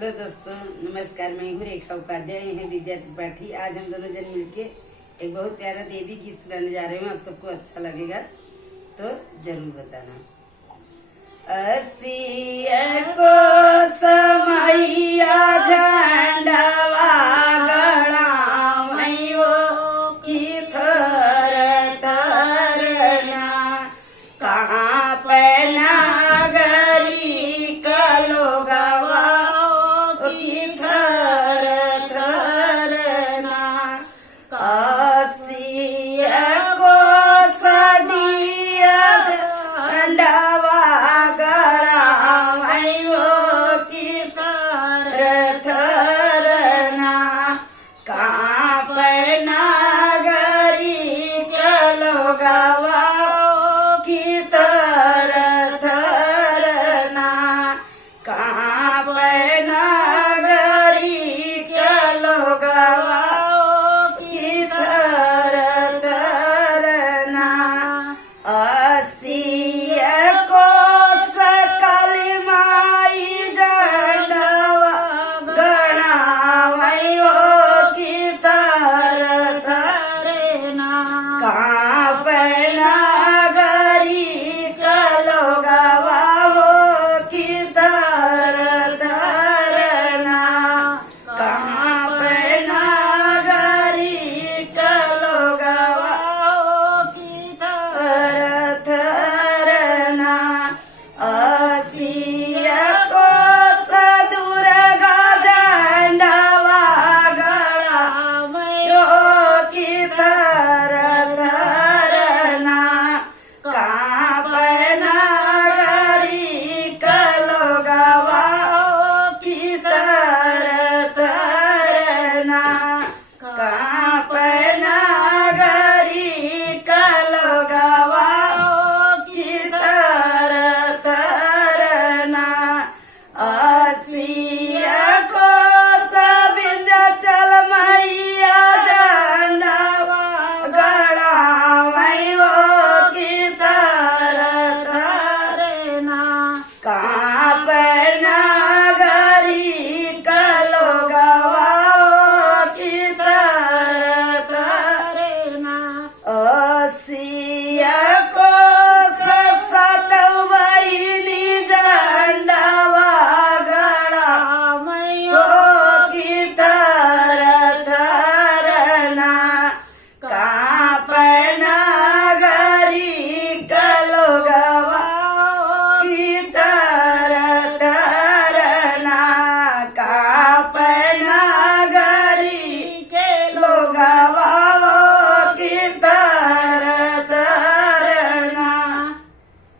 Hello दोस्तों, नमस्कार। मैं हूँ रेखा उपाध्याय, हैं विद्या त्रिपाठी। आज हम दोनों जन मिलके एक बहुत प्यारा देवी गीत सुनाने जा रहे हैं। आप सबको अच्छा लगेगा तो जरूर बताना। असिया को समैया झंडवा गड़ावैयो की थर तरना कहाँ पे नागरी कलोगवा की थर तरना असिया को सडिया झंडवा गड़ावैयो की थर तरना कहाँ पे नागरी कलोगवा की तर थरना कहाँ पे नागरी कलोगवा की तर थरना असिया को सकल माई झंडवा गड़ावैयो की तर थरना कहाँ पे नागरी कलोगवा हो की तर थरना कहाँ पे नागरी कलोगवा हो की तर थरना असिया को सदुर्गा झंडवा गड़ावैयो की तर थरना कहाँ पे नागरी कलोगवा की तर थरना कहाँ पे नागरी कलोगवा की तर थरना असिया